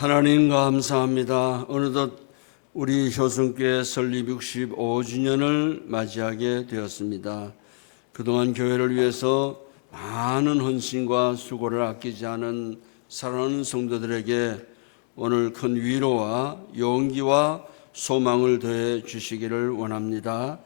하나님 감사합니다. 어느덧 우리 효성교회 설립 65주년을 맞이하게 되었습니다. 그동안 교회를 위해서 많은 헌신과 수고를 아끼지 않은 사랑하는 성도들에게 오늘 큰 위로와 용기와 소망을 더해 주시기를 원합니다.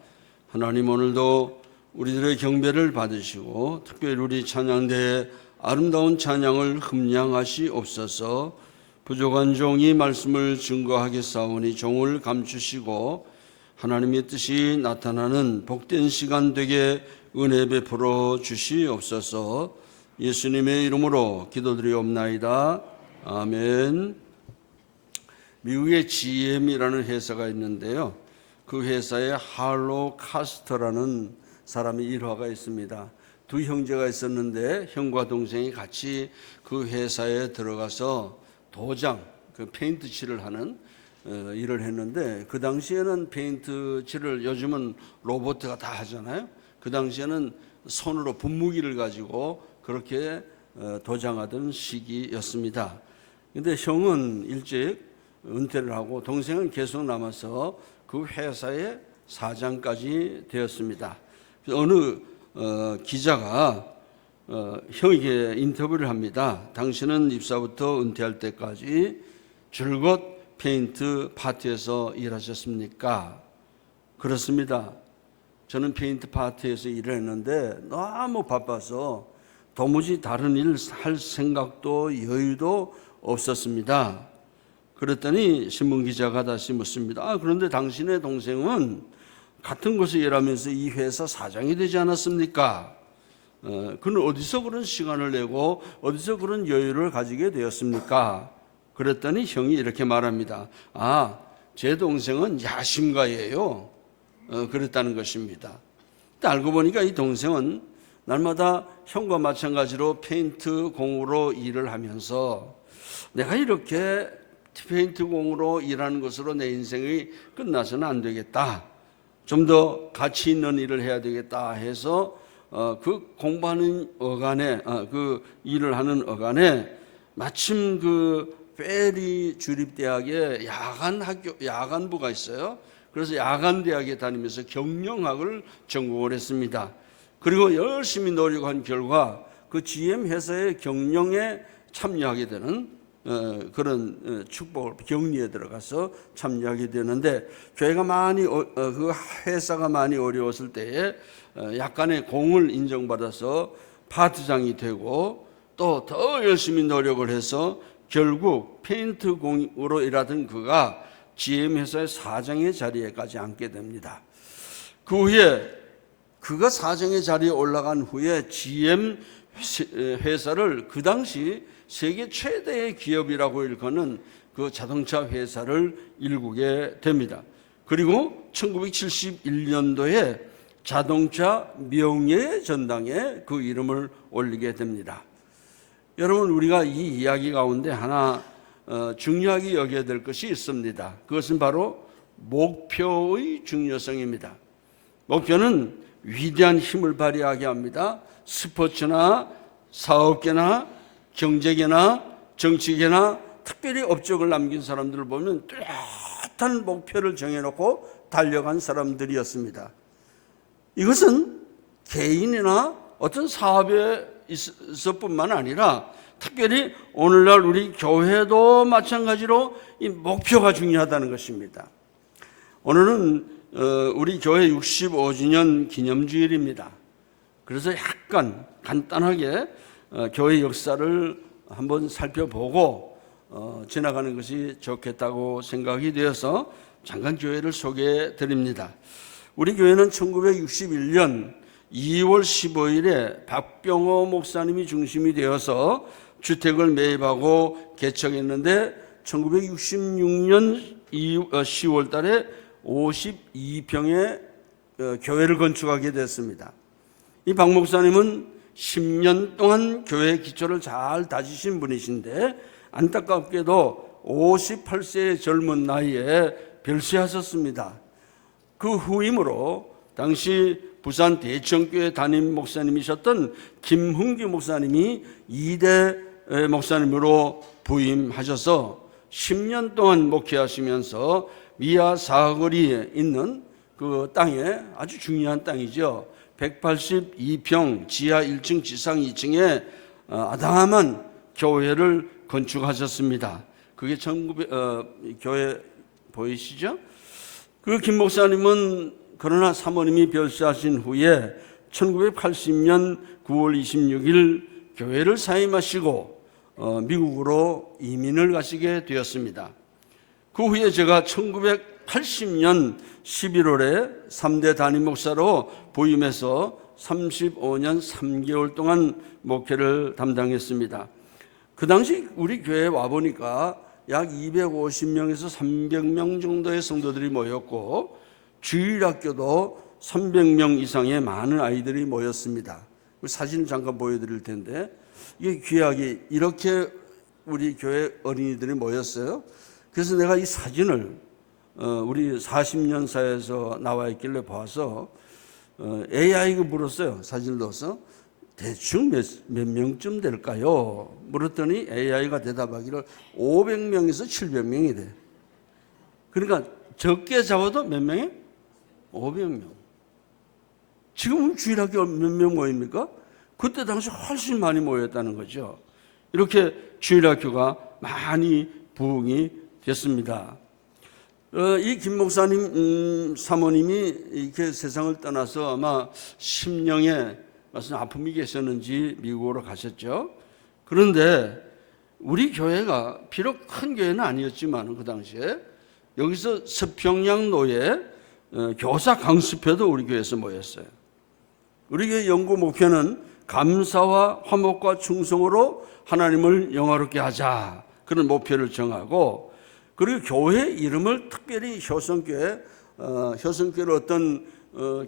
하나님, 오늘도 우리들의 경배를 받으시고 특별히 우리 찬양대의 아름다운 찬양을 흠량하시옵소서. 부족한 종이 말씀을 증거하겠사오니 종을 감추시고 하나님의 뜻이 나타나는 복된 시간 되게 은혜 베풀어 주시옵소서. 예수님의 이름으로 기도드리옵나이다. 아멘. 미국의 GM이라는 회사가 있는데요, 그 회사에 할로 카스터라는 사람의 일화가 있습니다. 두 형제가 있었는데 형과 동생이 같이 그 회사에 들어가서 도장, 그 페인트 칠을 하는 일을 했는데, 그 당시에는 페인트 칠을 요즘은 로봇가 다 하잖아요. 그 당시에는 손으로 분무기를 가지고 그렇게 도장하던 시기였습니다. 근데 형은 일찍 은퇴를 하고 동생은 계속 남아서 그 회사의 사장까지 되었습니다. 어느 기자가 형에게 인터뷰를 합니다. 당신은 입사부터 은퇴할 때까지 줄곧 페인트 파티에서 일하셨습니까? 그렇습니다. 저는 페인트 파티에서 일을 했는데 너무 바빠서 도무지 다른 일 할 생각도 여유도 없었습니다. 그랬더니 신문기자가 다시 묻습니다. 그런데 당신의 동생은 같은 곳에 일하면서 이 회사 사장이 되지 않았습니까? 그는 어디서 그런 시간을 내고 어디서 그런 여유를 가지게 되었습니까? 그랬더니 형이 이렇게 말합니다. 제 동생은 야심가예요. 그랬다는 것입니다. 알고 보니까 이 동생은 날마다 형과 마찬가지로 페인트 공으로 일을 하면서 내가 이렇게 페인트 공으로 일하는 것으로 내 인생이 끝나서는 안 되겠다, 좀 더 가치 있는 일을 해야 되겠다 해서 그 공부하는 어간에, 그 일을 하는 어간에 마침 그 페리 주립대학에 야간부가 있어요. 그래서 야간대학에 다니면서 경영학을 전공을 했습니다. 그리고 열심히 노력한 결과 그 GM 회사의 경영에 참여하게 되는 그런 축복을, 격리에 들어가서 참여하게 되는데, 교회가 많이 그 회사가 많이 어려웠을 때에 약간의 공을 인정받아서 파트장이 되고 또 더 열심히 노력을 해서 결국 페인트 공으로 일하던 그가 GM 회사의 사장의 자리에까지 앉게 됩니다. 그 후에 그가 사장의 자리에 올라간 후에 GM 회사를 그 당시 세계 최대의 기업이라고 일컫는 그 자동차 회사를 일구게 됩니다. 그리고 1971년도에 자동차 명예의 전당에 그 이름을 올리게 됩니다. 여러분, 우리가 이 이야기 가운데 하나 중요하게 여겨야 될 것이 있습니다. 그것은 바로 목표의 중요성입니다. 목표는 위대한 힘을 발휘하게 합니다. 스포츠나 사업계나 경제계나 정치계나 특별히 업적을 남긴 사람들을 보면 뚜렷한 목표를 정해놓고 달려간 사람들이었습니다. 이것은 개인이나 어떤 사업에 있어뿐만 아니라 특별히 오늘날 우리 교회도 마찬가지로 이 목표가 중요하다는 것입니다. 오늘은 우리 교회 65주년 기념주일입니다. 그래서 약간 간단하게 교회 역사를 한번 살펴보고 지나가는 것이 좋겠다고 생각이 되어서 잠깐 교회를 소개해 드립니다. 우리 교회는 1961년 2월 15일에 박병호 목사님이 중심이 되어서 주택을 매입하고 개척했는데 1966년 10월 달에 52평의 교회를 건축하게 됐습니다. 이 박 목사님은 10년 동안 교회 기초를 잘 다지신 분이신데 안타깝게도 58세의 젊은 나이에 별세하셨습니다. 그 후임으로 당시 부산 대청교회 담임 목사님이셨던 김흥규 목사님이 2대 목사님으로 부임하셔서 10년 동안 목회하시면서 미아 사거리에 있는 그 땅에 아주 중요한 땅이죠. 182평 지하 1층 지상 2층에 아담한 교회를 건축하셨습니다. 그게 교회 보이시죠? 그 김 목사님은 그러나 사모님이 별세하신 후에 1980년 9월 26일 교회를 사임하시고 미국으로 이민을 가시게 되었습니다. 그 후에 제가 1980년 11월에 3대 담임 목사로 부임해서 35년 3개월 동안 목회를 담당했습니다. 그 당시 우리 교회에 와보니까 약 250명에서 300명 정도의 성도들이 모였고 주일학교도 300명 이상의 많은 아이들이 모였습니다. 사진을 잠깐 보여드릴 텐데 이게 귀하게 이렇게 우리 교회 어린이들이 모였어요. 그래서 내가 이 사진을 우리 40년 사에서 나와 있길래 봐서 AI가 물었어요. 사진을 넣어서 대충 몇 명쯤 될까요? 물었더니 AI가 대답하기를 500명에서 700명이 돼. 그러니까 적게 잡아도 몇 명이? 500명. 지금 주일학교 몇 명 모입니까? 그때 당시 훨씬 많이 모였다는 거죠. 이렇게 주일학교가 많이 부흥이 됐습니다. 이 김 목사님 사모님이 이렇게 세상을 떠나서 아마 심령에 무슨 아픔이 계셨는지 미국으로 가셨죠. 그런데 우리 교회가 비록 큰 교회는 아니었지만 그 당시에 여기서 서평양로에 교사 강습회도 우리 교회에서 모였어요. 우리 교회 연구 목표는 감사와 화목과 충성으로 하나님을 영화롭게 하자, 그런 목표를 정하고, 그리고 교회 이름을 특별히 효성교회를 어떤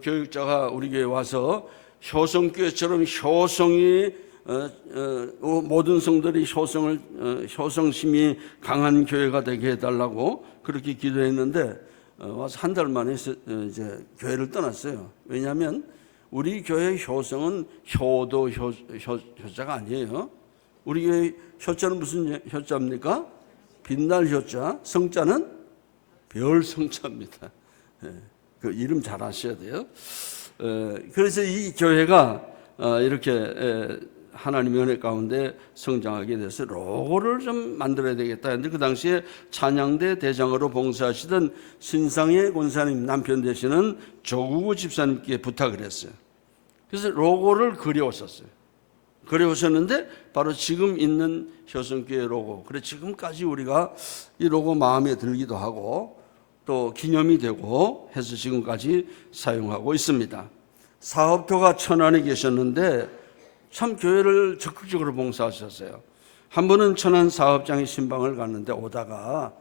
교육자가 우리 교회에 와서 효성교회처럼 효성이 모든 성들이 효성심이 강한 교회가 되게 해달라고 그렇게 기도했는데 와서 한 달 만에 이제 교회를 떠났어요. 왜냐하면 우리 교회 효성은 효도 효자가 아니에요. 우리 교회 효자는 무슨 효자입니까? 빛날 효자, 성자는 별 성자입니다. 그 이름 잘 아셔야 돼요. 그래서 이 교회가 이렇게 하나님의 은혜 가운데 성장하게 돼서 로고를 좀 만들어야 되겠다 했는데 그 당시에 찬양대 대장으로 봉사하시던 신상의 권사님 남편 되시는 조국우 집사님께 부탁을 했어요. 그래서 로고를 그려오셨어요. 그려오셨는데 바로 지금 있는 효성교회 로고, 그래 지금까지 우리가 이 로고 마음에 들기도 하고 또 기념이 되고 해서 지금까지 사용하고 있습니다. 사업토가 천안에 계셨는데 참 교회를 적극적으로 봉사하셨어요. 한 번은 천안 사업장에 신방을 갔는데 오다가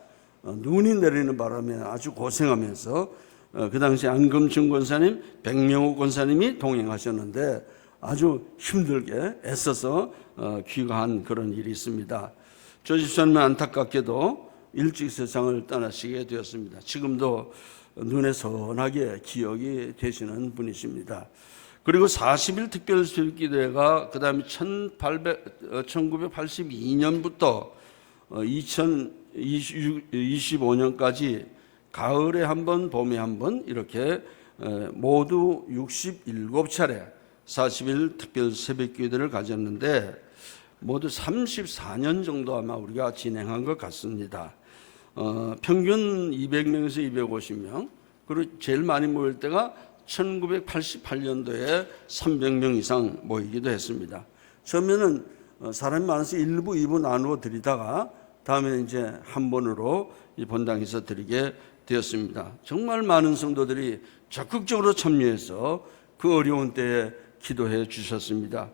눈이 내리는 바람에 아주 고생하면서 그 당시 안금춘 권사님, 백명호 권사님이 동행하셨는데 아주 힘들게 애써서 귀가한 그런 일이 있습니다. 조 집사님은 안타깝게도 일찍 세상을 떠나시게 되었습니다. 지금도 눈에 선하게 기억이 되시는 분이십니다. 그리고 40일 특별수요기도회가 그 다음에 1982년부터 2025년까지 가을에 한 번, 봄에 한 번 이렇게 모두 67차례 40일 특별 새벽기도를 가졌는데 모두 34년 정도 아마 우리가 진행한 것 같습니다. 평균 200명에서 250명, 그리고 제일 많이 모일 때가 1988년도에 300명 이상 모이기도 했습니다. 처음에는 사람이 많아서 1부, 2부 나누어 드리다가 다음에는 이제 한 번으로 이 본당에서 드리게 되었습니다. 정말 많은 성도들이 적극적으로 참여해서 그 어려운 때에 기도해 주셨습니다.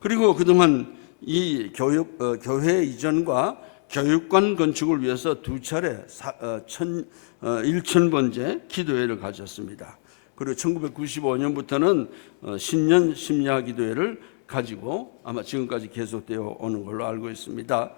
그리고 그동안 이 교회 이전과 교육관 건축을 위해서 두 차례 1000번째 기도회를 가졌습니다. 그리고 1995년부터는 신년 심야 기도회를 가지고 아마 지금까지 계속되어 오는 걸로 알고 있습니다.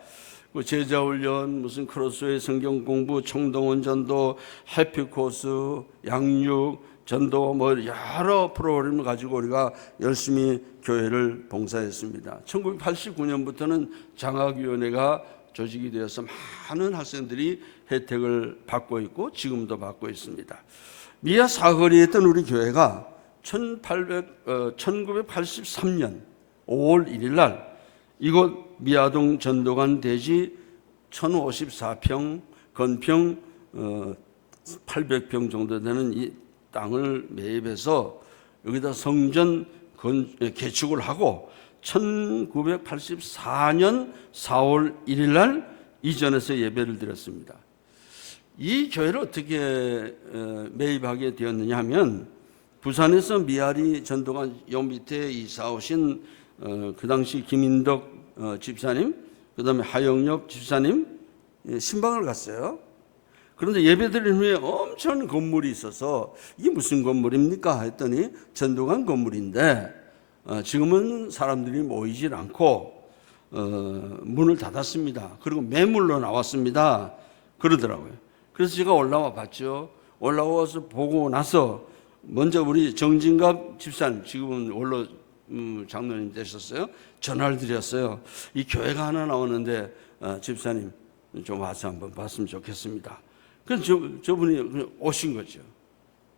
제자훈련, 무슨 크로스웨이 성경 공부, 청동원 전도, 해피코스, 양육 전도, 뭐 여러 프로그램을 가지고 우리가 열심히 교회를 봉사했습니다. 1989년부터는 장학위원회가 조직이 되어서 많은 학생들이 혜택을 받고 있고 지금도 받고 있습니다. 미아 사거리에 있던 우리 교회가 1983년 5월 1일 날 이곳 미아동 전도관 대지 1054평 건평 800평 정도 되는 이 땅을 매입해서 여기다 성전 개축을 하고 1984년 4월 1일 날 이전해서 예배를 드렸습니다. 이 교회를 어떻게 매입하게 되었느냐 하면 부산에서 미아리 전도관 요 밑에 이사 오신 그 당시 김인덕 집사님, 그 다음에 하영엽 집사님 신방을 갔어요. 그런데 예배드린 후에 엄청 건물이 있어서 이게 무슨 건물입니까? 했더니 전도관 건물인데 지금은 사람들이 모이질 않고 문을 닫았습니다. 그리고 매물로 나왔습니다. 그러더라고요. 그래서 제가 올라와 봤죠. 올라와서 보고 나서 먼저 우리 정진갑 집사님, 지금은 원로 장로님 되셨어요. 전화를 드렸어요. 이 교회가 하나 나오는데 집사님 좀 와서 한번 봤으면 좋겠습니다. 그래서 저분이 오신 거죠.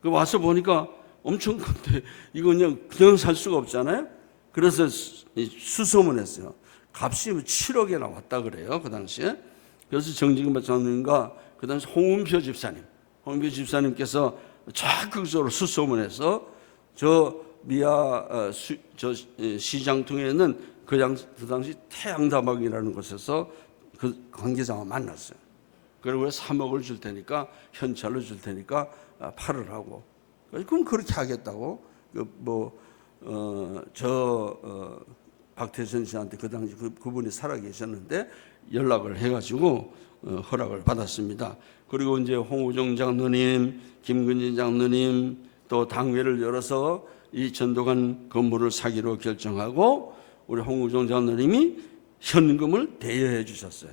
그 와서 보니까 엄청 큰데 이거 그냥 살 수가 없잖아요. 그래서 수소문했어요. 값이 7억에 나왔다 그래요, 그 당시에. 그래서 정진갑 장로님과 그 당시 홍은표 집사님께서 적극적으로 수소문해서 저 미아 시장통에 있는 그 당시 태양다방이라는 곳에서 그 관계자와 만났어요. 그리고 3억을 줄 테니까 현찰로 줄 테니까 팔으라고. 그럼 그렇게 하겠다고 박태선 씨한테 그 당시 그분이 살아 계셨는데 연락을 해가지고 허락을 받았습니다. 그리고 이제 홍우정 장로님, 김근진 장로님 또 당회를 열어서 이 전도관 건물을 사기로 결정하고 우리 홍우정 장로님이 현금을 대여해 주셨어요.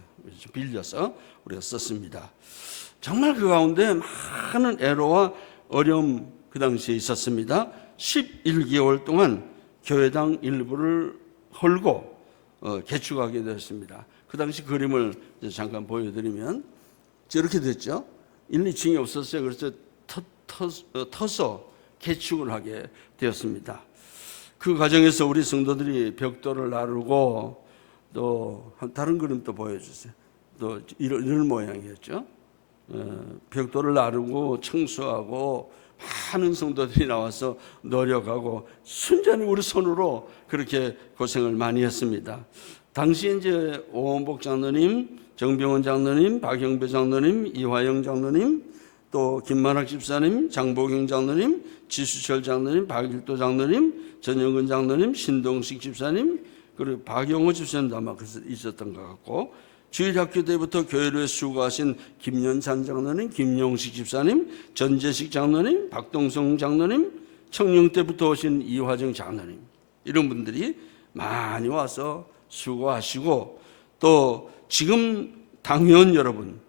빌려서 우리가 썼습니다. 정말 그 가운데 많은 애로와 어려움 그 당시에 있었습니다. 11개월 동안 교회당 일부를 헐고 개축하게 되었습니다. 그 당시 그림을 잠깐 보여드리면 이렇게 됐죠. 1, 2층이 없었어요. 그래서 터서 개축을 하게 되었습니다. 그 과정에서 우리 성도들이 벽돌을 나르고 또 다른 그림 또 보여주세요. 또 이런 모양이었죠. 벽돌을 나르고 청소하고 많은 성도들이 나와서 노력하고 순전히 우리 손으로 그렇게 고생을 많이 했습니다. 당시 이제 오원복 장로님, 정병원 장로님, 박영배 장로님, 이화영 장로님, 또 김만학 집사님, 장보경 장로님, 지수철 장로님, 박일도 장로님, 전영근 장로님, 신동식 집사님, 그리고 박영호 집사님도 아마 있었던 것 같고, 주일학교 때부터 교회를 수고하신 김연찬 장로님, 김용식 집사님, 전재식 장로님, 박동성 장로님, 청령 때부터 오신 이화정 장로님, 이런 분들이 많이 와서 수고하시고, 또 지금 당회원 여러분,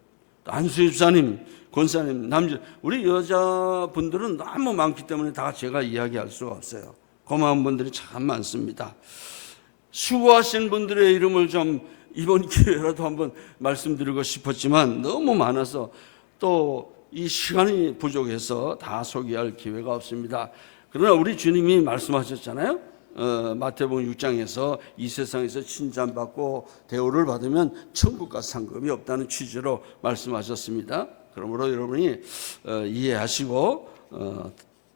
안수희 집사님, 권사님, 남자, 우리 여자분들은 너무 많기 때문에 다 제가 이야기할 수가 없어요. 고마운 분들이 참 많습니다. 수고하신 분들의 이름을 좀 이번 기회라도 한번 말씀드리고 싶었지만 너무 많아서 또 이 시간이 부족해서 다 소개할 기회가 없습니다. 그러나 우리 주님이 말씀하셨잖아요. 마태복음 6장에서 이 세상에서 칭찬받고 대우를 받으면 천국과 상급이 없다는 취지로 말씀하셨습니다. 그러므로 여러분이 이해하시고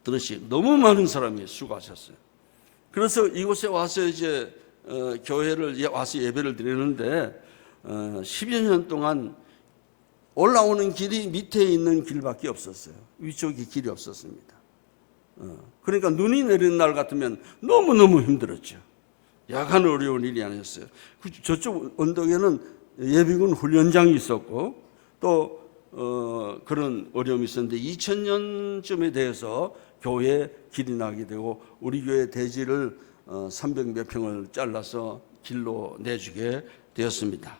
들으시. 너무 많은 사람이 수고하셨어요. 그래서 이곳에 와서 이제 교회를 와서 예배를 드리는데 10여 년 동안 올라오는 길이 밑에 있는 길밖에 없었어요. 위쪽에 길이 없었습니다. 그러니까 눈이 내리는 날 같으면 너무너무 힘들었죠. 약간 어려운 일이 아니었어요. 저쪽 언덕에는 예비군 훈련장이 있었고 또 그런 어려움이 있었는데 2000년쯤에 대해서 교회에 길이 나게 되고 우리 교회 대지를 300몇 평을 잘라서 길로 내주게 되었습니다.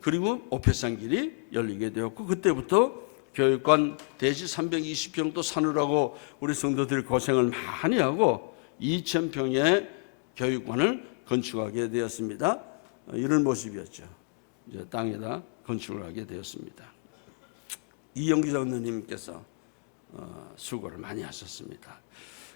그리고 오페산 길이 열리게 되었고 그때부터 교육관 대지 320평도 사느라고 우리 성도들이 고생을 많이 하고 2000평의 교육관을 건축하게 되었습니다. 이런 모습이었죠. 이제 땅에다 건축을 하게 되었습니다. 이영규 장로님께서 수고를 많이 하셨습니다.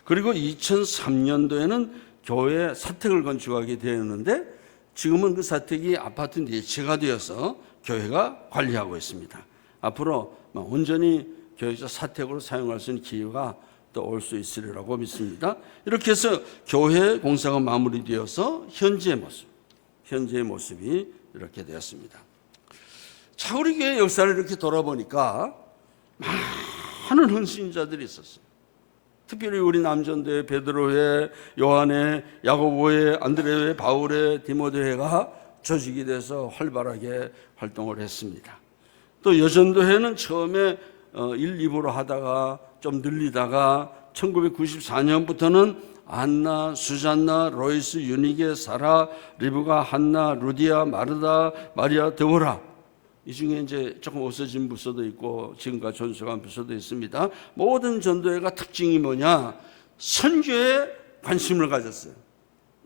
그리고 2003년도에는 교회 사택을 건축하게 되었는데 지금은 그 사택이 아파트 내치가 되어서 교회가 관리하고 있습니다. 앞으로 온전히 교회에서 사택으로 사용할 수 있는 기회가 또 올 수 있으리라고 믿습니다. 이렇게 해서 교회 공사가 마무리되어서 현재의 모습이 이렇게 되었습니다. 자, 우리 교회 역사를 이렇게 돌아보니까 많은 헌신자들이 있었어요. 특별히 우리 남전도회, 베드로회, 요한회, 야고보회, 안드레회, 바울회, 디모데회가 조직이 돼서 활발하게 활동을 했습니다. 또 여전도회는 처음에 1, 2부로 하다가 좀 늘리다가 1994년부터는 안나, 수잔나, 로이스, 유니게, 사라, 리브가, 한나, 루디아, 마르다, 마리아, 데보라, 이 중에 이제 조금 없어진 부서도 있고 지금까지 존속한 부서도 있습니다. 모든 전도회가 특징이 뭐냐? 선교에 관심을 가졌어요.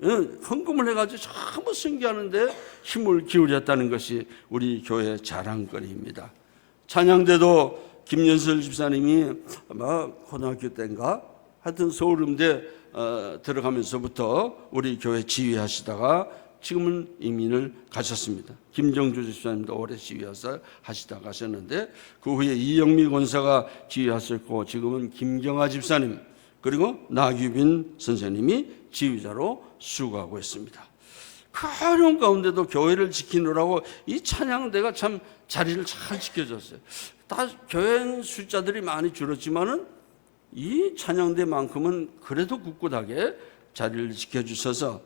헌금을 해가지고 전부 선교하는데 힘을 기울였다는 것이 우리 교회 자랑거리입니다. 찬양대도 김연설 집사님이 아마 고등학교 때인가 하여튼 서울음대 들어가면서부터 우리 교회 지휘하시다가 지금은 이민을 가셨습니다. 김정주 집사님도 오래 지휘하시다가 가셨는데 그 후에 이영미 권사가 지휘하셨고 지금은 김경아 집사님 그리고 나규빈 선생님이 지휘자로 수고하고 있습니다. 그 어려운 가운데도 교회를 지키느라고 이 찬양대가 참 자리를 잘 지켜줬어요. 다 교회 숫자들이 많이 줄었지만은 이 찬양대만큼은 그래도 꿋꿋하게 자리를 지켜주셔서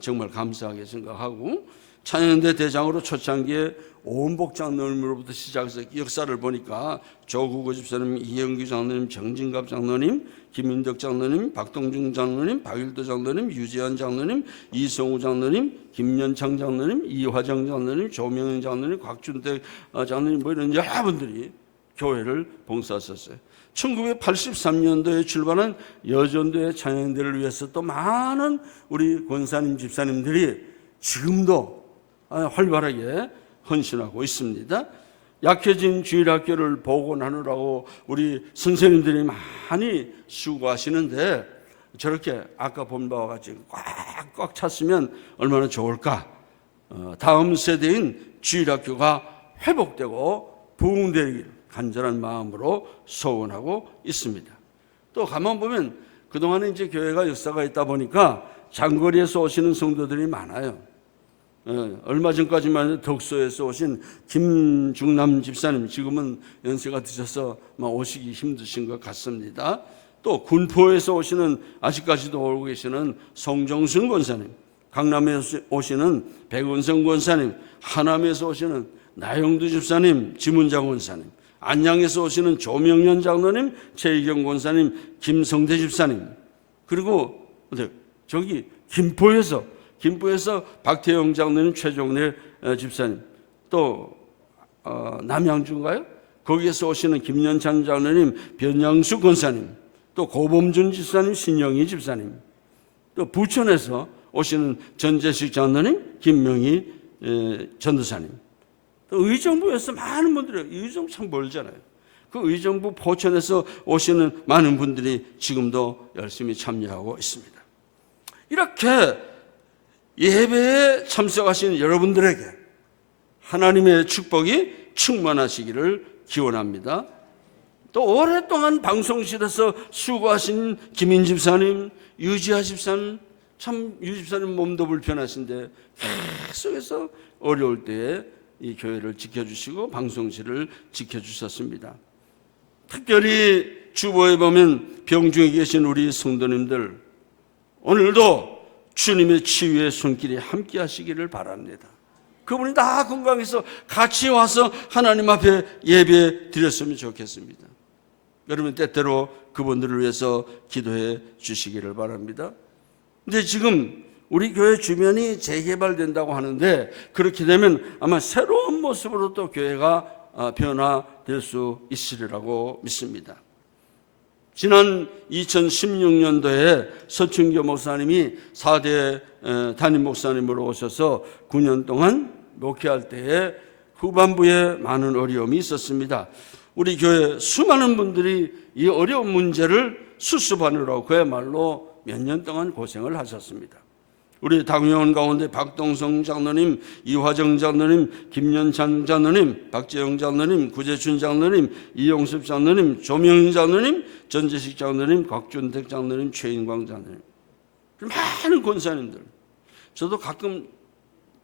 정말 감사하게 생각하고 찬양대 대장으로 초창기에 오은복 장로님으로부터 시작해서 역사를 보니까 조국호 집사님, 이영규 장로님, 정진갑 장로님, 김인덕 장로님, 박동중 장로님, 박일도 장로님, 유재한 장로님, 이성우 장로님, 김연창 장로님, 이화정 장로님, 조명현 장로님, 곽준택 장로님 뭐 이런 여러분들이 교회를 봉사하셨어요. 1983년도에 출발한 여전도의 찬양대를 위해서 또 많은 우리 권사님, 집사님들이 지금도 활발하게 헌신하고 있습니다. 약해진 주일학교를 복원하느라고 우리 선생님들이 많이 수고하시는데 저렇게 아까 본 바와 같이 꽉꽉 찼으면 얼마나 좋을까. 다음 세대인 주일학교가 회복되고 부흥되길 간절한 마음으로 소원하고 있습니다. 또 가만 보면 그동안에 이제 교회가 역사가 있다 보니까 장거리에서 오시는 성도들이 많아요. 얼마 전까지만 해도 덕소에서 오신 김중남 집사님, 지금은 연세가 드셔서 오시기 힘드신 것 같습니다. 또 군포에서 오시는 아직까지도 오고 계시는 송정순 권사님, 강남에서 오시는 백운성 권사님, 하남에서 오시는 나영두 집사님, 지문장 권사님, 안양에서 오시는 조명년 장로님, 최희경 권사님, 김성대 집사님, 그리고 저기 김포에서 박태영 장로님, 최종래 집사님, 또 남양주인가요? 거기에서 오시는 김연찬 장로님, 변양수 권사님, 또 고범준 집사님, 신영희 집사님, 또 부천에서 오시는 전재식 장로님, 김명희 전도사님, 또 의정부에서 많은 분들이, 의정부 참 멀잖아요. 그 의정부 포천에서 오시는 많은 분들이 지금도 열심히 참여하고 있습니다. 이렇게 예배에 참석하신 여러분들에게 하나님의 축복이 충만하시기를 기원합니다. 또 오랫동안 방송실에서 수고하신 김인 집사님, 유지아 집사님, 참 유 집사님 몸도 불편하신데 계속해서 어려울 때에 이 교회를 지켜주시고 방송실을 지켜주셨습니다. 특별히 주보에 보면 병중에 계신 우리 성도님들, 오늘도 주님의 치유의 손길이 함께 하시기를 바랍니다. 그분이 다 건강해서 같이 와서 하나님 앞에 예배 드렸으면 좋겠습니다. 여러분 때때로 그분들을 위해서 기도해 주시기를 바랍니다. 근데 지금 우리 교회 주변이 재개발된다고 하는데 그렇게 되면 아마 새로운 모습으로 또 교회가 변화될 수 있으리라고 믿습니다. 지난 2016년도에 서춘교 목사님이 4대 담임 목사님으로 오셔서 9년 동안 목회할 때에 후반부에 많은 어려움이 있었습니다. 우리 교회 수많은 분들이 이 어려운 문제를 수습하느라고 그야말로 몇 년 동안 고생을 하셨습니다. 우리 당회원 가운데 박동성 장로님, 이화정 장로님, 김연찬 장로님, 박재영 장로님, 구재춘 장로님, 이용섭 장로님, 조명인 장로님, 전재식 장로님, 곽준택 장로님, 최인광 장로님, 많은 권사님들. 저도 가끔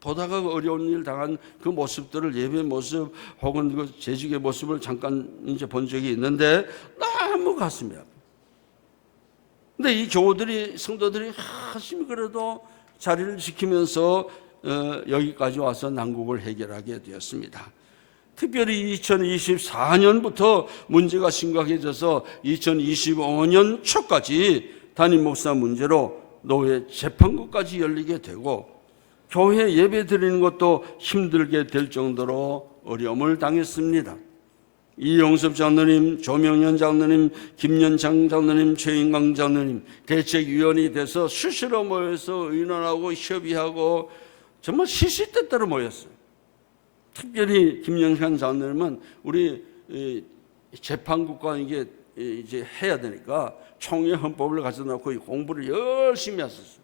보다가 어려운 일 당한 그 모습들을, 예배 모습 혹은 그 재직의 모습을 잠깐 이제 본 적이 있는데 너무 가슴이 아파요. 근데 이 교우들이, 성도들이 열심히 그래도 자리를 지키면서 여기까지 와서 난국을 해결하게 되었습니다. 특별히 2024년부터 문제가 심각해져서 2025년 초까지 담임 목사 문제로 노예 재판국까지 열리게 되고 교회 예배 드리는 것도 힘들게 될 정도로 어려움을 당했습니다. 이용섭 장로님, 조명현 장로님, 김연창 장로님, 최인광 장로님 대책위원이 돼서 수시로 모여서 의논하고 협의하고 정말 시시때때로 모였어요. 특별히 김연창 장로님은 우리 재판국과 이게 이제 해야 되니까 총회 헌법을 가져다 놓고 공부를 열심히 했었어요.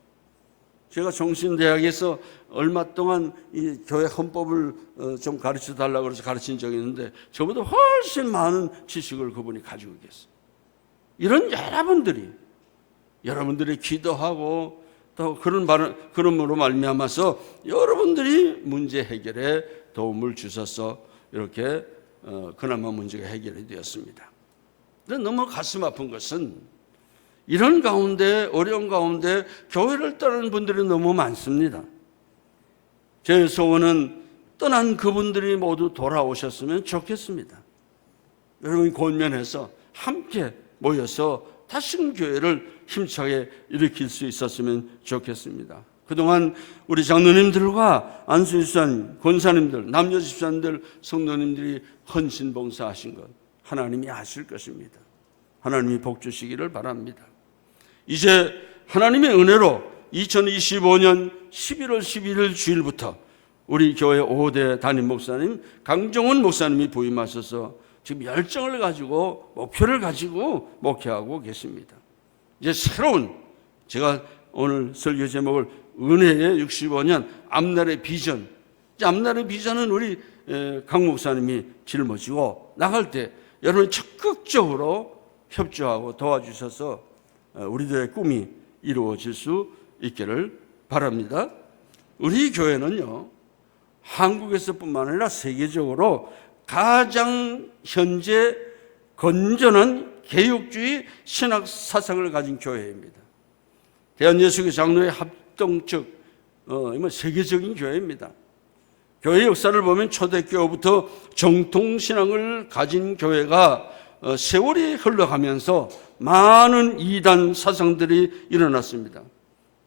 제가 종신대학에서 얼마 동안 이 교회 헌법을 좀 가르쳐 달라고 해서 가르친 적이 있는데 저보다 훨씬 많은 지식을 그분이 가지고 계세요. 이런 여러분들이 기도하고 또 그런으로 말미암아서 여러분들이 문제 해결에 도움을 주셔서 이렇게 그나마 문제가 해결이 되었습니다. 그런데 너무 가슴 아픈 것은 이런 가운데, 어려운 가운데 교회를 떠나는 분들이 너무 많습니다. 제 소원은 떠난 그분들이 모두 돌아오셨으면 좋겠습니다. 여러분이 권면해서 함께 모여서 다시금 교회를 힘차게 일으킬 수 있었으면 좋겠습니다. 그동안 우리 장로님들과 안수집사님, 권사님들, 남녀집사님들, 성도님들이 헌신봉사하신 것 하나님이 아실 것입니다. 하나님이 복 주시기를 바랍니다. 이제 하나님의 은혜로 2025년 11월 11일 주일부터 우리 교회 5대 담임 목사님 강정훈 목사님이 부임하셔서 지금 열정을 가지고 목표를 가지고 목회하고 계십니다. 이제 새로운, 제가 오늘 설교 제목을 은혜의 65년 앞날의 비전, 앞날의 비전은 우리 강 목사님이 짊어지고 나갈 때 여러분이 적극적으로 협조하고 도와주셔서 우리들의 꿈이 이루어질 수 있기를 바랍니다. 우리 교회는요, 한국에서뿐만 아니라 세계적으로 가장 현재 건전한 개혁주의 신학 사상을 가진 교회입니다. 대한예수교 장로회 합동측 세계적인 교회입니다. 교회 역사를 보면 초대교부터 정통신앙을 가진 교회가 세월이 흘러가면서 많은 이단 사상들이 일어났습니다.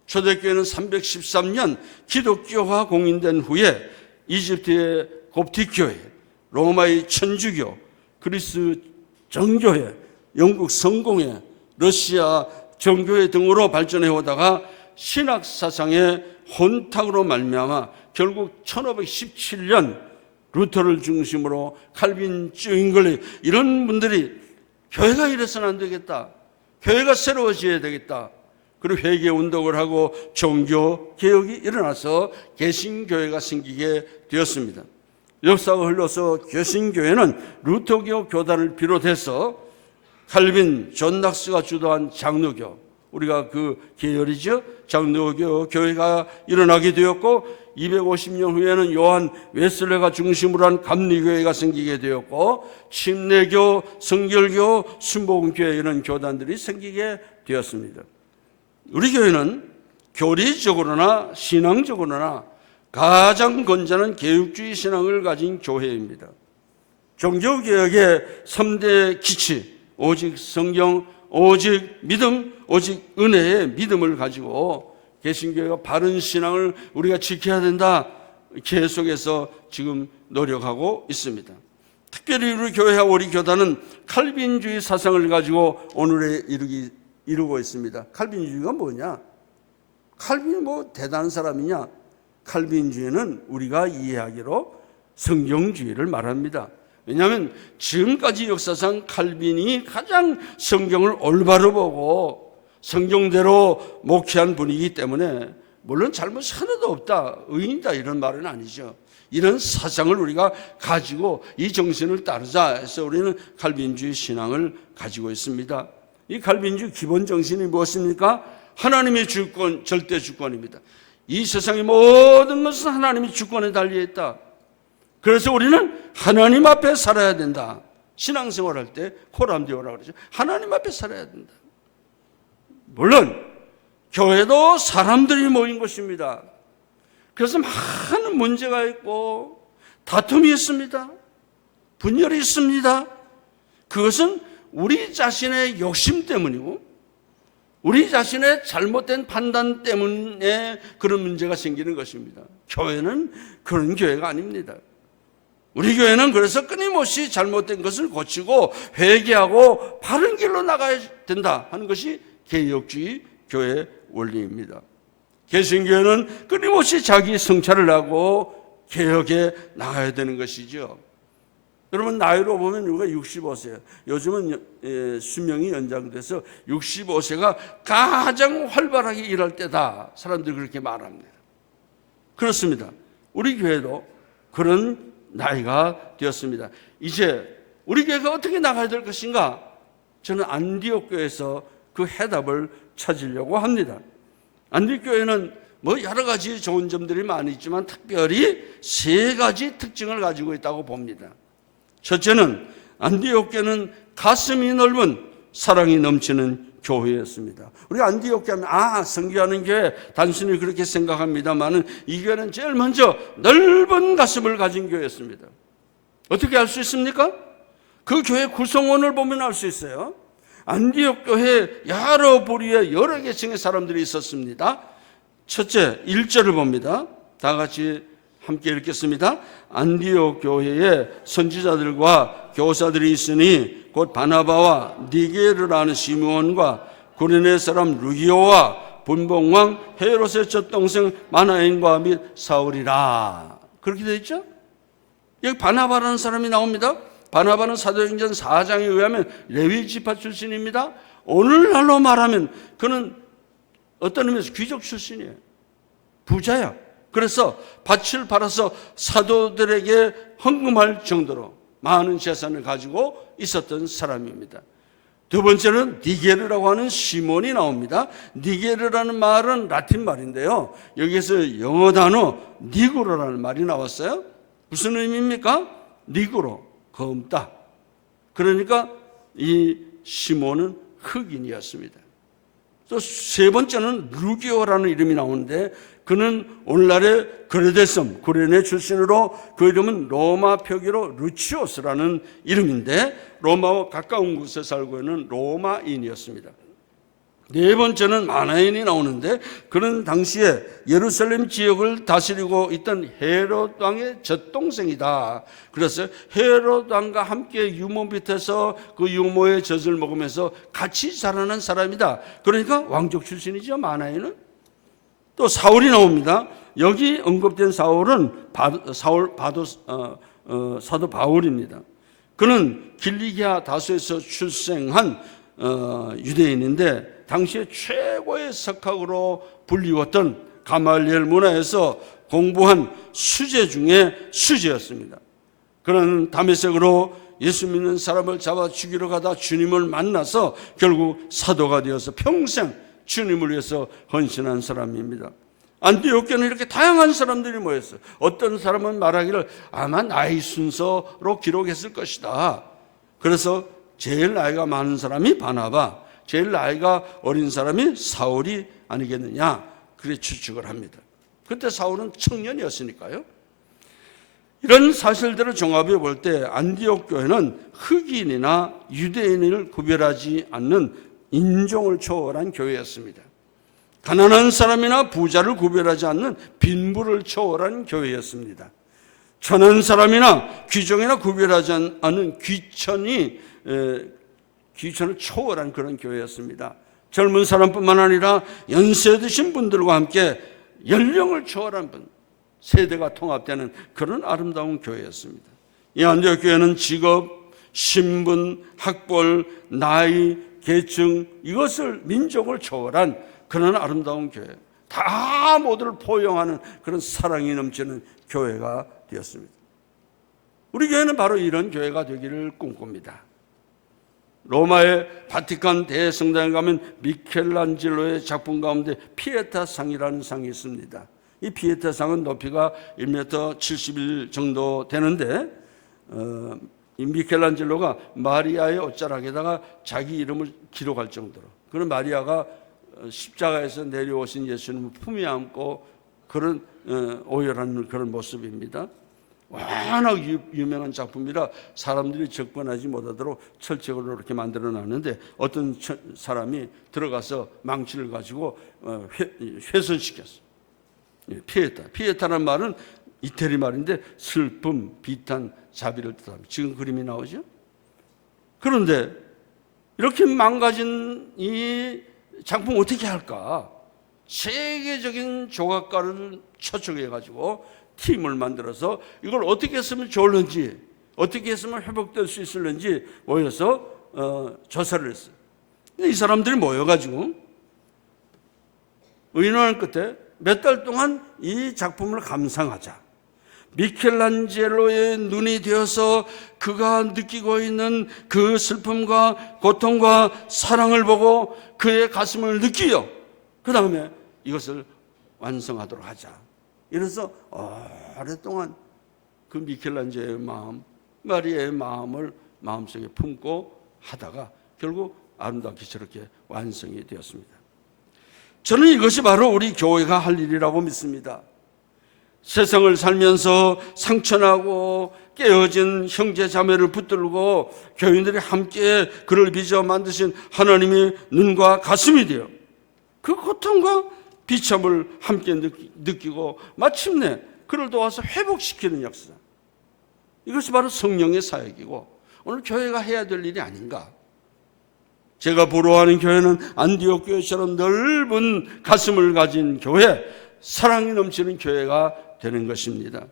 초대교회는 313년 기독교화 공인된 후에 이집트의 곱틱교회, 로마의 천주교, 그리스 정교회, 영국 성공회, 러시아 정교회 등으로 발전해 오다가 신학 사상의 혼탁으로 말미암아 결국 1517년 루터를 중심으로 칼빈, 쭝잉글리 이런 분들이 교회가 이래서는 안 되겠다, 교회가 새로워져야 되겠다, 그리고 회개 운동을 하고 종교 개혁이 일어나서 개신교회가 생기게 되었습니다. 역사가 흘러서 개신교회는 루터교 교단을 비롯해서 칼빈, 존 낙스가 주도한 장로교, 우리가 그 계열이죠, 장로교 교회가 일어나게 되었고 250년 후에는 요한 웨슬레가 중심으로 한 감리교회가 생기게 되었고 침례교, 성결교, 순복음교회 이런 교단들이 생기게 되었습니다. 우리 교회는 교리적으로나 신앙적으로나 가장 건전한 개혁주의 신앙을 가진 교회입니다. 종교개혁의 3대 기치, 오직 성경, 오직 믿음, 오직 은혜의 믿음을 가지고 개신교회가 바른 신앙을 우리가 지켜야 된다, 계속해서 지금 노력하고 있습니다. 특별히 우리 교회와 우리 교단은 칼빈주의 사상을 가지고 오늘에 이루고 있습니다. 칼빈주의가 뭐냐? 칼빈이 뭐 대단한 사람이냐? 칼빈주의는 우리가 이해하기로 성경주의를 말합니다. 왜냐하면 지금까지 역사상 칼빈이 가장 성경을 올바로 보고 성경대로 목회한 분이기 때문에, 물론 잘못이 하나도 없다, 의인이다 이런 말은 아니죠. 이런 사상을 우리가 가지고 이 정신을 따르자 해서 우리는 칼빈주의 신앙을 가지고 있습니다. 이 칼빈주의 기본 정신이 무엇입니까? 하나님의 주권, 절대 주권입니다. 이 세상의 모든 것은 하나님의 주권에 달려있다. 그래서 우리는 하나님 앞에 살아야 된다. 신앙생활할 때 코람디오라고 그러죠. 하나님 앞에 살아야 된다. 물론 교회도 사람들이 모인 것입니다. 그래서 많은 문제가 있고 다툼이 있습니다. 분열이 있습니다. 그것은 우리 자신의 욕심 때문이고 우리 자신의 잘못된 판단 때문에 그런 문제가 생기는 것입니다. 교회는 그런 교회가 아닙니다. 우리 교회는 그래서 끊임없이 잘못된 것을 고치고 회개하고 바른 길로 나가야 된다 하는 것이 개혁주의 교회의 원리입니다. 개신교회는 끊임없이 자기 성찰을 하고 개혁에 나가야 되는 것이죠. 여러분, 나이로 보면 우리가 65세예요. 요즘은 수명이 연장돼서 65세가 가장 활발하게 일할 때다, 사람들이 그렇게 말합니다. 그렇습니다. 우리 교회도 그런 나이가 되었습니다. 이제 우리 교회가 어떻게 나가야 될 것인가? 저는 안디옥 교회에서 그 해답을 찾으려고 합니다. 안디옥 교회는 뭐 여러 가지 좋은 점들이 많이 있지만 특별히 세 가지 특징을 가지고 있다고 봅니다. 첫째는 안디옥 교회는 가슴이 넓은 사랑이 넘치는 교회였습니다. 우리 안디옥 교회 하면 선교하는 교회 단순히 그렇게 생각합니다만은 이 교회는 제일 먼저 넓은 가슴을 가진 교회였습니다. 어떻게 알 수 있습니까? 그 교회 구성원을 보면 알 수 있어요. 안디옥 교회에 여러 부류의 여러 계층의 사람들이 있었습니다. 첫째, 1절을 봅니다. 다 같이 함께 읽겠습니다. 안디옥 교회에 선지자들과 교사들이 있으니 곧 바나바와 니게르라는 시므온과 구레네 사람 루기오와 분봉왕 헤롯의 젖동생 마나엔과 및 사울이라. 그렇게 되어 있죠? 여기 바나바라는 사람이 나옵니다. 바나바는 사도행전 4장에 의하면 레위 지파 출신입니다. 오늘날로 말하면 그는 어떤 의미에서 귀족 출신이에요. 부자야. 그래서 밭을 팔아서 사도들에게 헌금할 정도로 많은 재산을 가지고 있었던 사람입니다. 두 번째는 니게르라고 하는 시몬이 나옵니다. 니게르라는 말은 라틴 말인데요, 여기에서 영어 단어 니그로라는 말이 나왔어요. 무슨 의미입니까? 니그로, 검다. 그러니까 이 시몬은 흑인이었습니다. 또 세 번째는 루기오라는 이름이 나오는데 그는 오늘날의 그레데섬, 구레네 출신으로 그 이름은 로마 표기로 루치오스라는 이름인데 로마와 가까운 곳에 살고 있는 로마인이었습니다. 네 번째는 마나엔이 나오는데 그는 당시에 예루살렘 지역을 다스리고 있던 헤롯 왕의 젖동생이다. 그래서 헤롯 왕과 함께 유모 밑에서 그 유모의 젖을 먹으면서 같이 자라는 사람이다. 그러니까 왕족 출신이죠, 마나엔은. 또 사울이 나옵니다. 여기 언급된 사울은 사도 바울입니다. 그는 길리기아 다소에서 출생한 유대인인데 당시에 최고의 석학으로 불리웠던 가말리엘 문화에서 공부한 수재 중에 수재였습니다. 그는 다메섹으로 예수 믿는 사람을 잡아 죽이러 가다 주님을 만나서 결국 사도가 되어서 평생 주님을 위해서 헌신한 사람입니다. 안디옥 교회는 이렇게 다양한 사람들이 모였어요. 어떤 사람은 말하기를 아마 나이 순서로 기록했을 것이다. 그래서 제일 나이가 많은 사람이 바나바, 제일 나이가 어린 사람이 사울이 아니겠느냐, 그렇게 추측을 합니다. 그때 사울은 청년이었으니까요. 이런 사실들을 종합해 볼 때 안디옥 교회는 흑인이나 유대인을 구별하지 않는 인종을 초월한 교회였습니다. 가난한 사람이나 부자를 구별하지 않는 빈부를 초월한 교회였습니다. 천한 사람이나 귀종이나 구별하지 않는 귀천을 초월한 그런 교회였습니다. 젊은 사람뿐만 아니라 연세 드신 분들과 함께 연령을 초월한 분, 세대가 통합되는 그런 아름다운 교회였습니다. 이 안디옥 교회는 직업, 신분, 학벌, 나이, 계층, 이것을 민족을 초월한 그런 아름다운 교회, 다 모두를 포용하는 그런 사랑이 넘치는 교회가 되었습니다. 우리 교회는 바로 이런 교회가 되기를 꿈꿉니다. 로마의 바티칸 대성당에 가면 미켈란젤로의 작품 가운데 피에타상이라는 상이 있습니다. 이 피에타상은 높이가 1m 71 정도 되는데 이 미켈란젤로가 마리아의 옷자락에다가 자기 이름을 기록할 정도로, 그런 마리아가 십자가에서 내려오신 예수님을 품에 안고 그런 오열하는 그런 모습입니다. 워낙 유명한 작품이라 사람들이 접근하지 못하도록 철책으로 이렇게 만들어 놨는데 어떤 사람이 들어가서 망치를 가지고 훼손시켰어요. 피에타라는 말은 이태리 말인데 슬픔, 비탄, 자비를 뜻합니다. 지금 그림이 나오죠? 그런데 이렇게 망가진 이 작품 어떻게 할까? 세계적인 조각가를 초청해가지고 팀을 만들어서 이걸 어떻게 했으면 좋을는지, 어떻게 했으면 회복될 수 있을는지 모여서 조사를 했어요. 이 사람들이 모여가지고 의논한 끝에 몇 달 동안 이 작품을 감상하자. 미켈란젤로의 눈이 되어서 그가 느끼고 있는 그 슬픔과 고통과 사랑을 보고 그의 가슴을 느끼어 그 다음에 이것을 완성하도록 하자. 이래서 오랫동안 그 미켈란젤로의 마음, 마리아의 마음을 마음속에 품고 하다가 결국 아름답게 저렇게 완성이 되었습니다. 저는 이것이 바로 우리 교회가 할 일이라고 믿습니다. 세상을 살면서 상처나고 깨어진 형제 자매를 붙들고 교인들이 함께 그를 빚어 만드신 하나님의 눈과 가슴이 되어 그 고통과 비참을 함께 느끼고 마침내 그를 도와서 회복시키는 역사, 이것이 바로 성령의 사역이고 오늘 교회가 해야 될 일이 아닌가. 제가 부러워하는 교회는 안디옥 교회처럼 넓은 가슴을 가진 교회, 사랑이 넘치는 교회가 되는 것입니다.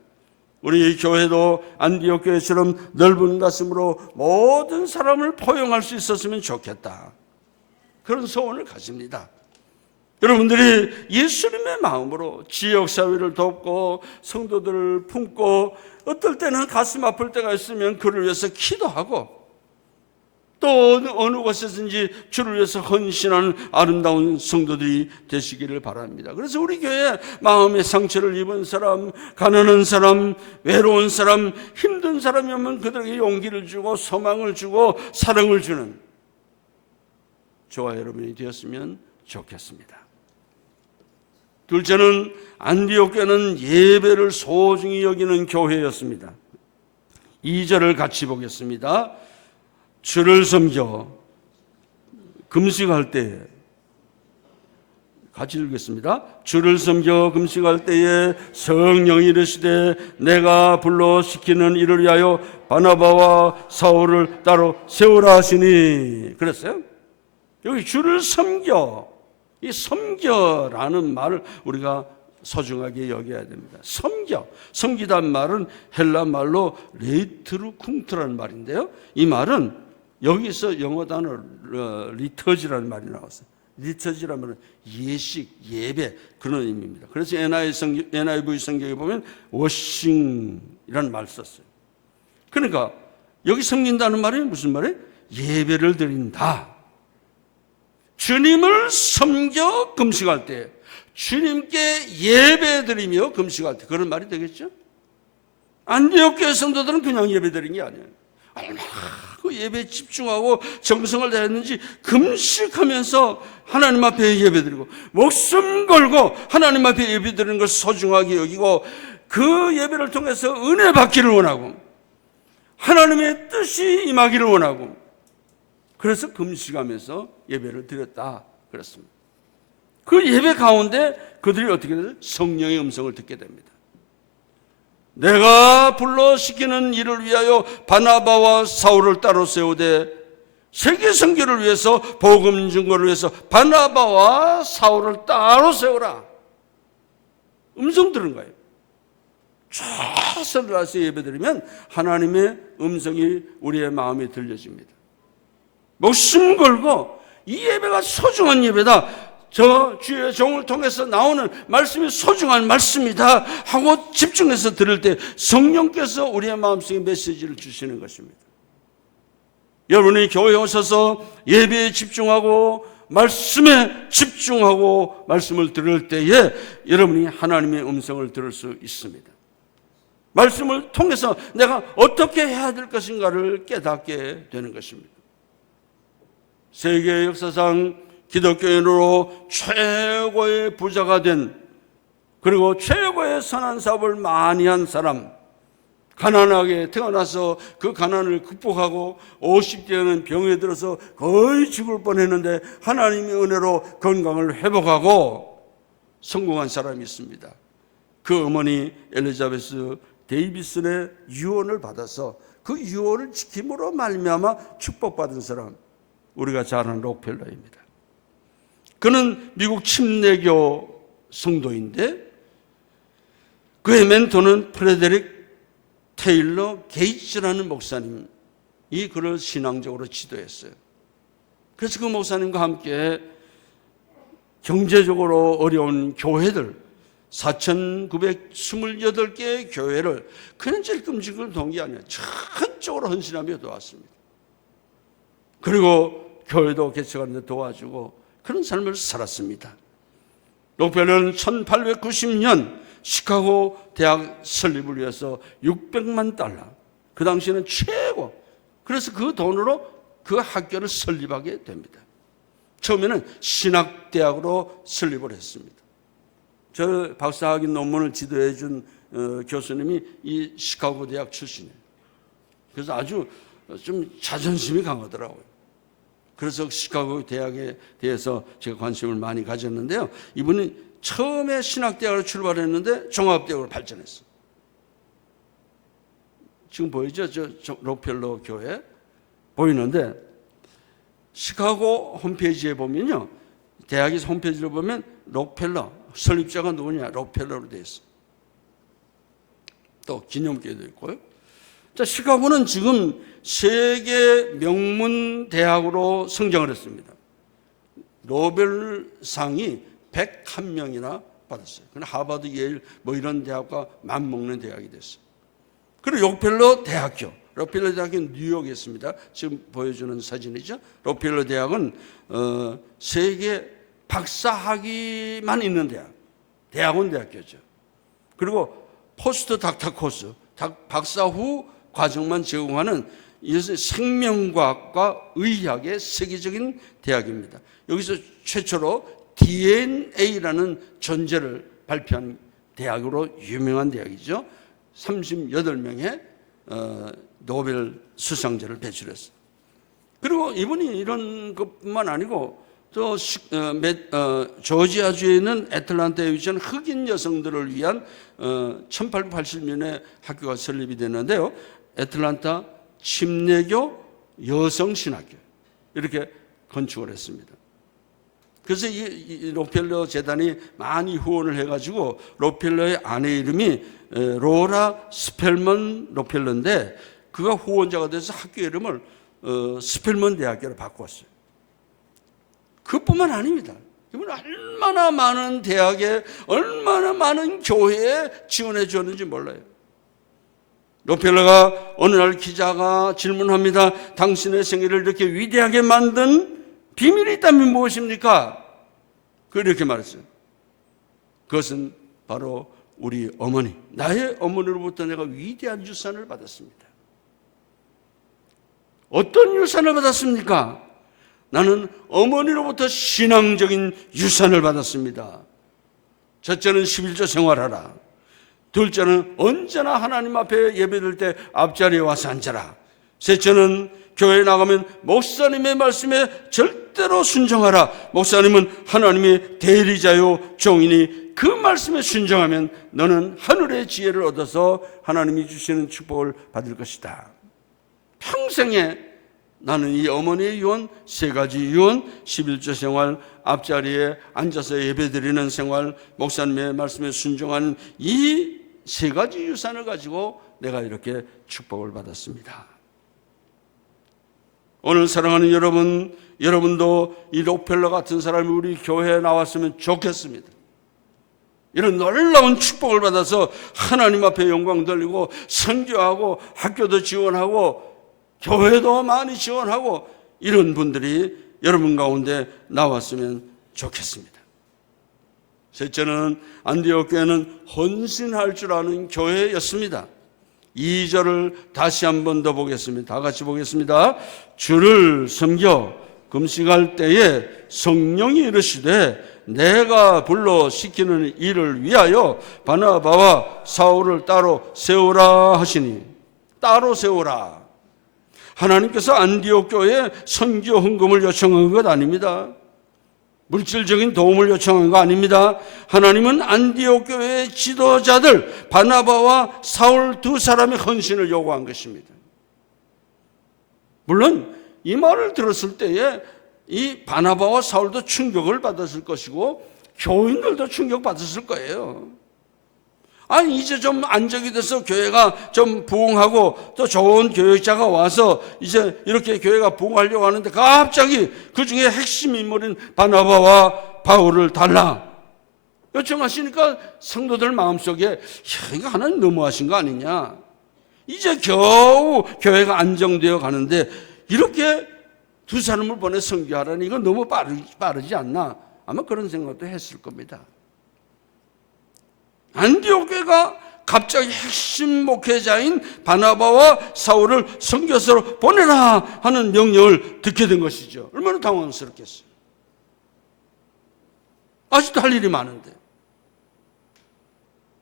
우리 교회도 안디옥 교회처럼 넓은 가슴으로 모든 사람을 포용할 수 있었으면 좋겠다, 그런 소원을 가집니다. 여러분들이 예수님의 마음으로 지역사회를 돕고 성도들을 품고 어떨 때는 가슴 아플 때가 있으면 그를 위해서 기도하고 또 어느 곳에서든지 주를 위해서 헌신하는 아름다운 성도들이 되시기를 바랍니다. 그래서 우리 교회 마음의 상처를 입은 사람, 가난한 사람, 외로운 사람, 힘든 사람이 오면 그들에게 용기를 주고 소망을 주고 사랑을 주는 저와 여러분이 되었으면 좋겠습니다. 둘째는 안디옥 교회는 예배를 소중히 여기는 교회였습니다. 2절을 같이 보겠습니다. 주를 섬겨 금식할 때에, 같이 읽겠습니다. 주를 섬겨 금식할 때에 성령이 이르시되 내가 불러 시키는 이를 위하여 바나바와 사울을 따로 세우라 하시니. 그랬어요. 여기 주를 섬겨, 이 섬겨라는 말을 우리가 소중하게 여겨야 됩니다. 섬기다는 말은 헬라 말로 레이트루 쿵트라는 말인데요, 이 말은 여기서 영어 단어 리터지라는 말이 나왔어요. 리터지라는 말은 예식, 예배, 그런 의미입니다. 그래서 NIV 성경에 보면 워싱이라는 말을 썼어요. 그러니까 여기 섬긴다는 말이 무슨 말이에요? 예배를 드린다. 주님을 섬겨 금식할 때, 주님께 예배드리며 금식할 때, 그런 말이 되겠죠? 안디옥 교회 성도들은 그냥 예배드린 게 아니에요. 얼마나 그 예배에 집중하고 정성을 다했는지 금식하면서 하나님 앞에 예배드리고 목숨 걸고 하나님 앞에 예배드리는 걸 소중하게 여기고 그 예배를 통해서 은혜 받기를 원하고 하나님의 뜻이 임하기를 원하고 그래서 금식하면서 예배를 드렸다 그랬습니다. 그 예배 가운데 그들이 어떻게 돼요? 성령의 음성을 듣게 됩니다. 내가 불러 시키는 일을 위하여 바나바와 사울을 따로 세우되, 세계 선교를 위해서, 복음 증거를 위해서 바나바와 사울을 따로 세우라. 음성 들은 거예요. 최선을 다해서 예배드리면 하나님의 음성이 우리의 마음에 들려집니다. 목숨 걸고 이 예배가 소중한 예배다, 저 주의 종을 통해서 나오는 말씀이 소중한 말씀이다 하고 집중해서 들을 때 성령께서 우리의 마음속에 메시지를 주시는 것입니다. 여러분이 교회에 오셔서 예배에 집중하고 말씀에 집중하고 말씀을 들을 때에 여러분이 하나님의 음성을 들을 수 있습니다. 말씀을 통해서 내가 어떻게 해야 될 것인가를 깨닫게 되는 것입니다. 세계 역사상 기독교인으로 최고의 부자가 된, 그리고 최고의 선한 사업을 많이 한 사람, 가난하게 태어나서 그 가난을 극복하고 50대에는 병에 들어서 거의 죽을 뻔했는데 하나님의 은혜로 건강을 회복하고 성공한 사람이 있습니다. 그 어머니 엘리자베스 데이비슨의 유언을 받아서 그 유언을 지킴으로 말미암아 축복받은 사람, 우리가 잘 아는 록펠러입니다. 그는 미국 침례교 성도인데 그의 멘토는 프레데릭 테일러 게이츠라는 목사님이 그를 신앙적으로 지도했어요. 그래서 그 목사님과 함께 경제적으로 어려운 교회들 4,928개의 교회를 그냥 찔끔찔끔 동기 아니라 전적으로 헌신하며 도왔습니다. 그리고 교회도 개척하는 데 도와주고 그런 삶을 살았습니다. 록펠러는 1890년 시카고 대학 설립을 위해서 $600만, 그 당시에는 최고, 그래서 그 돈으로 그 학교를 설립하게 됩니다. 처음에는 신학대학으로 설립을 했습니다. 저 박사학위 논문을 지도해 준 교수님이 이 시카고 대학 출신이에요. 그래서 아주 좀 자존심이 강하더라고요. 그래서 시카고 대학에 대해서 제가 관심을 많이 가졌는데요. 이분이 처음에 신학대학으로 출발했는데 종합대학으로 발전했어요. 지금 보이죠? 저 록펠러 교회 보이는데 시카고 홈페이지에 보면요, 대학의 홈페이지를 보면 록펠러 설립자가 누구냐? 록펠러로 되어 있어요. 또 기념교회도 있고요. 자, 시카고는 지금 세계 명문 대학으로 성장을 했습니다. 노벨상이 101명이나 받았어요. 그럼 하버드, 예일 뭐 이런 대학과 맞먹는 대학이 됐어요. 그리고 록펠러 대학교, 록펠러 대학은 뉴욕에 있습니다. 지금 보여주는 사진이죠. 록펠러 대학은 세계 박사학위만 있는 대학, 대학원 대학교죠. 그리고 포스트 닥터 코스, 박사 후 과정만 제공하는 생명과학과 의학의 세계적인 대학입니다. 여기서 최초로 DNA라는 존재를 발표한 대학으로 유명한 대학이죠. 38명의 노벨 수상자를 배출했어요. 그리고 이분이 이런 것뿐만 아니고 또 조지아주에 있는 애틀란타에 위치한 흑인 여성들을 위한 1880년에 학교가 설립이 됐는데요. 애틀란타 침례교 여성신학교 이렇게 건축을 했습니다. 그래서 이 록펠러 재단이 많이 후원을 해가지고 록펠러의 아내 이름이 로라 스펠먼 록펠러인데 그가 후원자가 돼서 학교 이름을 스펠먼 대학교로 바꿨어요. 그뿐만 아닙니다. 이분 얼마나 많은 대학에 얼마나 많은 교회에 지원해 주었는지 몰라요. 록펠러가 어느 날 기자가 질문합니다. 당신의 생애를 이렇게 위대하게 만든 비밀이 있다면 무엇입니까? 그렇게 말했어요. 그것은 바로 우리 어머니, 나의 어머니로부터 내가 위대한 유산을 받았습니다. 어떤 유산을 받았습니까? 나는 어머니로부터 신앙적인 유산을 받았습니다. 첫째는 11조 생활하라. 둘째는 언제나 하나님 앞에 예배드릴 때 앞자리에 와서 앉아라. 셋째는 교회에 나가면 목사님의 말씀에 절대로 순종하라. 목사님은 하나님의 대리자요 종이니 그 말씀에 순종하면 너는 하늘의 지혜를 얻어서 하나님이 주시는 축복을 받을 것이다. 평생에 나는 이 어머니의 유언, 세 가지 유언, 11조 생활, 앞자리에 앉아서 예배드리는 생활, 목사님의 말씀에 순종하는 이 세 가지 유산을 가지고 내가 이렇게 축복을 받았습니다. 오늘 사랑하는 여러분, 여러분도 이 록펠러 같은 사람이 우리 교회에 나왔으면 좋겠습니다. 이런 놀라운 축복을 받아서 하나님 앞에 영광 돌리고 선교하고 학교도 지원하고 교회도 많이 지원하고 이런 분들이 여러분 가운데 나왔으면 좋겠습니다. 셋째는 안디옥 교회는 헌신할 줄 아는 교회였습니다. 2절을 다시 한 번 더 보겠습니다. 다 같이 보겠습니다. 주를 섬겨 금식할 때에 성령이 이르시되 내가 불러 시키는 일을 위하여 바나바와 사울을 따로 세우라 하시니, 따로 세우라. 하나님께서 안디옥 교회에 선교 헌금을 요청한 것 아닙니다. 물질적인 도움을 요청한 거 아닙니다. 하나님은 안디옥 교회의 지도자들 바나바와 사울 두 사람의 헌신을 요구한 것입니다. 물론 이 말을 들었을 때에 이 바나바와 사울도 충격을 받았을 것이고 교인들도 충격받았을 거예요. 아니 이제 좀 안정이 돼서 교회가 좀 부흥하고 또 좋은 교육자가 와서 이제 이렇게 교회가 부흥하려고 하는데 갑자기 그 중에 핵심 인물인 바나바와 바울을 달라 요청하시니까 성도들 마음속에 야, 이거 하나님 너무하신 거 아니냐, 이제 겨우 교회가 안정되어 가는데 이렇게 두 사람을 보내 선교하라니 이건 너무 빠르지 않나, 아마 그런 생각도 했을 겁니다. 안디옥 교회가 갑자기 핵심 목회자인 바나바와 사울을 선교사로 보내라 하는 명령을 듣게 된 것이죠. 얼마나 당황스럽겠어요. 아직도 할 일이 많은데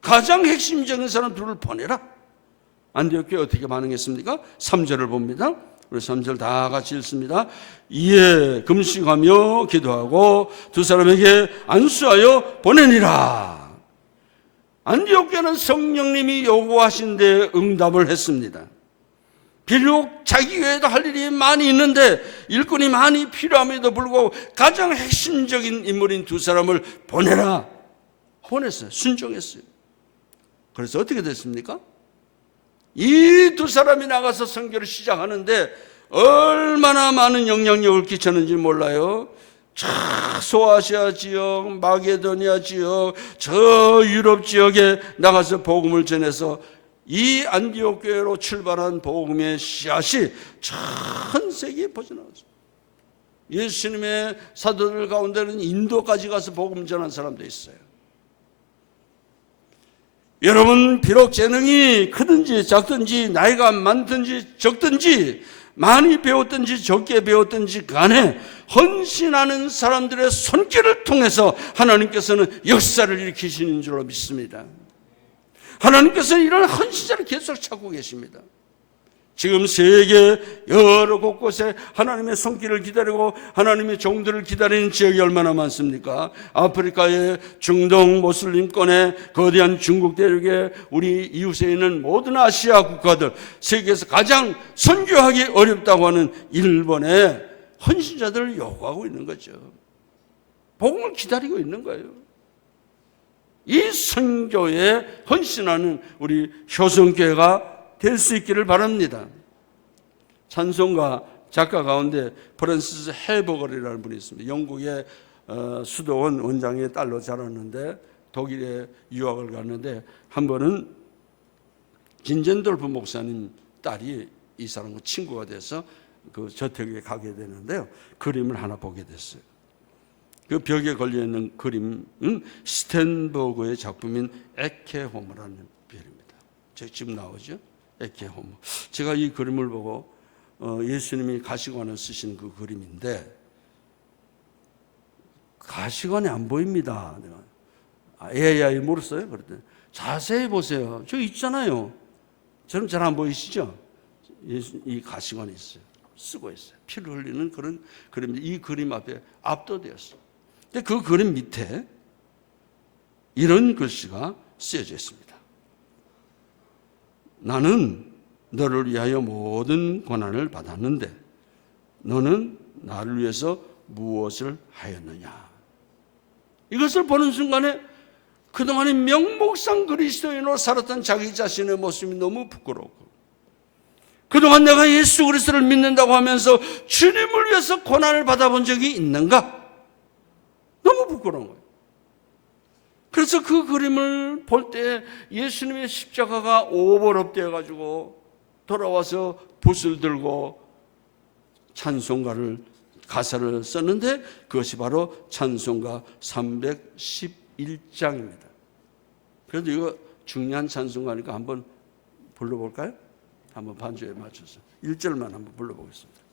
가장 핵심적인 사람 둘을 보내라. 안디옥 교회 어떻게 반응했습니까? 3절을 봅니다. 우리 3절 다 같이 읽습니다. 이에 금식하며 기도하고 두 사람에게 안수하여 보내니라. 안디옥 교회는 성령님이 요구하신 데 응답을 했습니다. 비록 자기 교회도 할 일이 많이 있는데 일꾼이 많이 필요함에도 불구하고 가장 핵심적인 인물인 두 사람을 보내라. 보냈어요. 순종했어요. 그래서 어떻게 됐습니까? 이 두 사람이 나가서 선교를 시작하는데 얼마나 많은 영향력을 끼쳤는지 몰라요. 저 소아시아 지역, 마게도니아 지역, 저 유럽 지역에 나가서 복음을 전해서 이 안디옥 교회로 출발한 복음의 씨앗이 전 세계에 퍼져나갔어요. 예수님의 사도들 가운데는 인도까지 가서 복음 전한 사람도 있어요. 여러분, 비록 재능이 크든지 작든지 나이가 많든지 적든지 많이 배웠든지 적게 배웠든지 간에 헌신하는 사람들의 손길을 통해서 하나님께서는 역사를 일으키시는 줄로 믿습니다. 하나님께서는 이런 헌신자를 계속 찾고 계십니다. 지금 세계 여러 곳곳에 하나님의 손길을 기다리고 하나님의 종들을 기다리는 지역이 얼마나 많습니까? 아프리카의 중동 모슬림권의 거대한 중국 대륙에 우리 이웃에 있는 모든 아시아 국가들, 세계에서 가장 선교하기 어렵다고 하는 일본에 헌신자들을 요구하고 있는 거죠. 복음을 기다리고 있는 거예요. 이 선교에 헌신하는 우리 효성교회가 될 수 있기를 바랍니다. 찬송가 작가 가운데 프란시스 헤버걸이라는 분이 있습니다. 영국의 수도원 원장의 딸로 자랐는데 독일에 유학을 갔는데 한 번은 진젠돌프 목사님 딸이 이 사람과 친구가 돼서 그 저택에 가게 되는데요. 그림을 하나 보게 됐어요. 그 벽에 걸려있는 그림은 스텐버그의 작품인 에케호모라는 별입니다. 지금 나오죠? 에케호모. 제가 이 그림을 보고 예수님이 가시관을 쓰신 그 그림인데 가시관이 안 보입니다. AI 물었어요. 그랬더니 자세히 보세요. 저기 있잖아요. 저는 잘 안 보이시죠? 이 가시관이 있어요. 쓰고 있어요. 피를 흘리는 그런 그림인데 이 그림 앞에 압도되었어요. 근데 그 그림 밑에 이런 글씨가 쓰여져 있습니다. 나는 너를 위하여 모든 고난을 받았는데 너는 나를 위해서 무엇을 하였느냐. 이것을 보는 순간에 그동안에 명목상 그리스도인으로 살았던 자기 자신의 모습이 너무 부끄럽고, 그동안 내가 예수 그리스도를 믿는다고 하면서 주님을 위해서 고난을 받아본 적이 있는가? 너무 부끄러운 거예요. 그래서 그 그림을 볼 때 예수님의 십자가가 오버랩되어 가지고 돌아와서 붓을 들고 찬송가를 가사를 썼는데, 그것이 바로 찬송가 311장입니다. 그래도 이거 중요한 찬송가니까 한번 불러볼까요? 한번 반주에 맞춰서 1절만 한번 불러보겠습니다.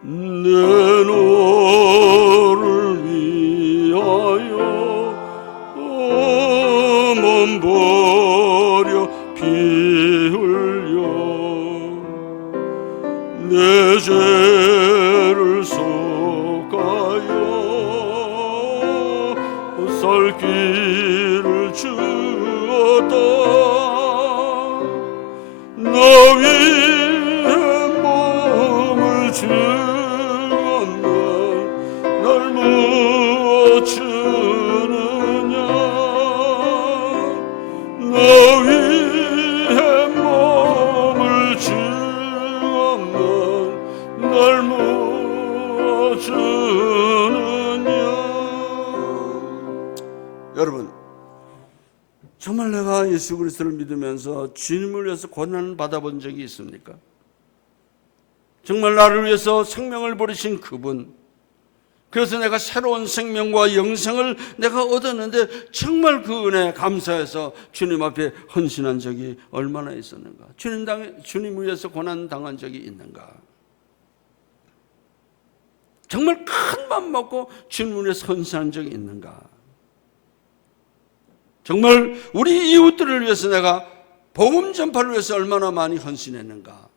내 너를 위하여 몸 버려 피 흘려 내 죄를 속하여 살 길을 주었다. 너 위에 몸을 주었나 날 무엇 주느냐. 너 위에 몸을 주었나 날 무엇 주느냐. 여러분, 정말 내가 예수 그리스도를 믿으면서 주님을 위해서 고난을 받아본 적이 있습니까? 정말 나를 위해서 생명을 버리신 그분, 그래서 내가 새로운 생명과 영생을 내가 얻었는데 정말 그 은혜에 감사해서 주님 앞에 헌신한 적이 얼마나 있었는가? 주님 위해서 고난 당한 적이 있는가? 정말 큰 맘 먹고 주님 위해서 헌신한 적이 있는가? 정말 우리 이웃들을 위해서 내가 복음 전파를 위해서 얼마나 많이 헌신했는가?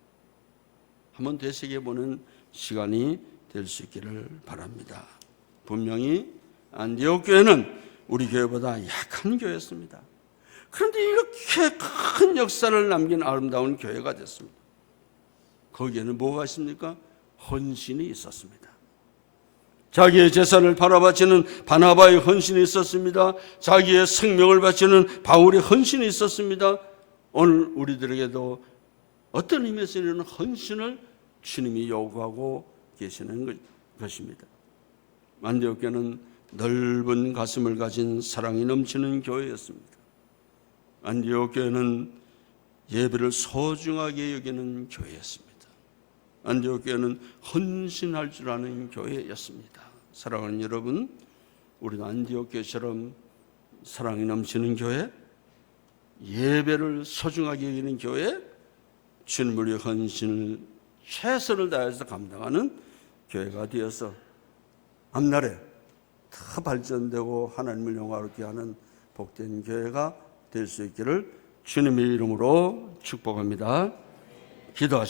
한번 되새겨보는 시간이 될 수 있기를 바랍니다. 분명히 안디옥 교회는 우리 교회보다 약한 교회였습니다. 그런데 이렇게 큰 역사를 남긴 아름다운 교회가 됐습니다. 거기에는 뭐가 있습니까? 헌신이 있었습니다. 자기의 재산을 팔아바치는 바나바의 헌신이 있었습니다. 자기의 생명을 바치는 바울의 헌신이 있었습니다. 오늘 우리들에게도 어떤 의미에서 이런 헌신을 주님이 요구하고 계시는 것입니다. 안디옥 교회는 넓은 가슴을 가진 사랑이 넘치는 교회였습니다. 안디옥 교회는 예배를 소중하게 여기는 교회였습니다. 안디옥 교회는 헌신할 줄 아는 교회였습니다. 사랑하는 여러분, 우리도 안디옥 교회처럼 사랑이 넘치는 교회, 예배를 소중하게 여기는 교회, 주님을 위해 헌신을 최선을 다해서 감당하는 교회가 되어서 앞날에 더 발전되고 하나님을 영화롭게 하는 복된 교회가 될 수 있기를 주님의 이름으로 축복합니다. 기도하십시오.